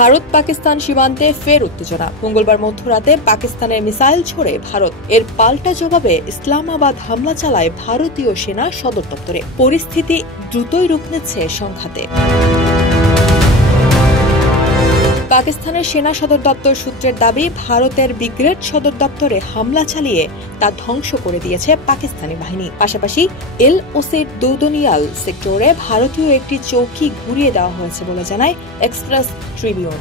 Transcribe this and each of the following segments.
ভারত পাকিস্তান সীমান্তে ফের উত্তেজনা। মঙ্গলবার মধ্যরাতে পাকিস্তানের মিসাইল ছোড়ে ভারত। এর পাল্টা জবাবে ইসলামাবাদ হামলা চালায় ভারতীয় সেনা সদর দপ্তরে। পরিস্থিতি দ্রুতই রূপ নিচ্ছে সংঘাতে। পাকিস্তানের সেনা সদর দপ্তর সূত্রের দাবি, ভারতের ব্রিগেড সদর দপ্তরে হামলা চালিয়ে তা ধ্বংস করে দিয়েছে পাকিস্তানি বাহিনী। পাশাপাশি এল ওসির দৌদনিয়াল সেক্টরে ভারতীয় একটি চৌকি ঘুরিয়ে দেওয়া হয়েছে বলে জানায় এক্সপ্রেস ট্রিবিউন।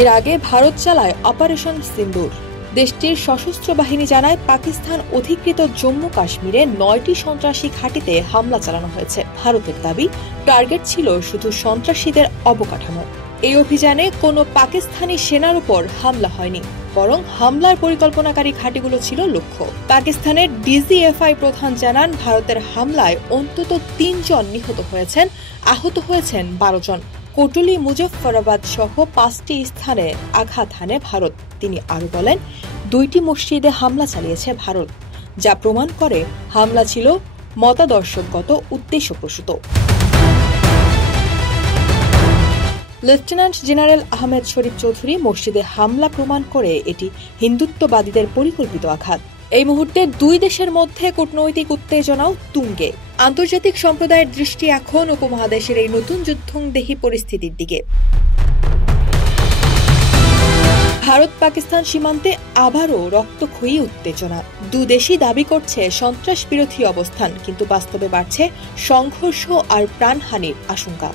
এর আগে ভারত চালায় অপারেশন সিন্দুর। দেশটির সশস্ত্র বাহিনী জানায়, পাকিস্তান অধিকৃত জম্মু কাশ্মীরে 9টি সন্ত্রাসী ঘাঁটিতে হামলা চালানো হয়েছে। ভারতের দাবি, টার্গেট ছিল শুধু সন্ত্রাসীদের অবকাঠামো। এই অভিযানে কোনো পাকিস্তানি সেনার উপর হামলা হয়নি, বরং হামলার পরিকল্পনাকারী ঘাঁটিগুলো ছিল লক্ষ্য। পাকিস্তানের ডিজিএফআই প্রধান জানান, ভারতের হামলায় অন্তত 3 জন নিহত হয়েছেন, আহত হয়েছেন 12 জন। কোটলি, মুজফফরাবাদ সহ 5টি স্থানে আঘাত হানে ভারত। তিনি আরও বলেন, 2টি মসজিদে হামলা চালিয়েছে ভারত, যা প্রমাণ করে হামলা ছিল মতাদর্শগত উদ্দেশ্যপ্রসূত। লেফটেন্যান্ট জেনারেল আহমেদ শরীফ চৌধুরী, মসজিদে হামলা প্রমাণ করে এটি হিন্দুত্ববাদীদের পরিকল্পিত আঘাত। এই মুহূর্তে 2 দেশের মধ্যে কূটনৈতিক উত্তেজনাও তুঙ্গে। আন্তর্জাতিক সম্প্রদায়ের দৃষ্টি এখন উপমহাদেশের এই নতুন যুদ্ধংদেহী পরিস্থিতির দিকে। ভারত পাকিস্তান সীমান্তে আবারও রক্তক্ষয়ী উত্তেজনা। 2 দেশই দাবি করছে সন্ত্রাস বিরোধী অবস্থান, কিন্তু বাস্তবে বাড়ছে সংঘর্ষ আর প্রাণহানির আশঙ্কা।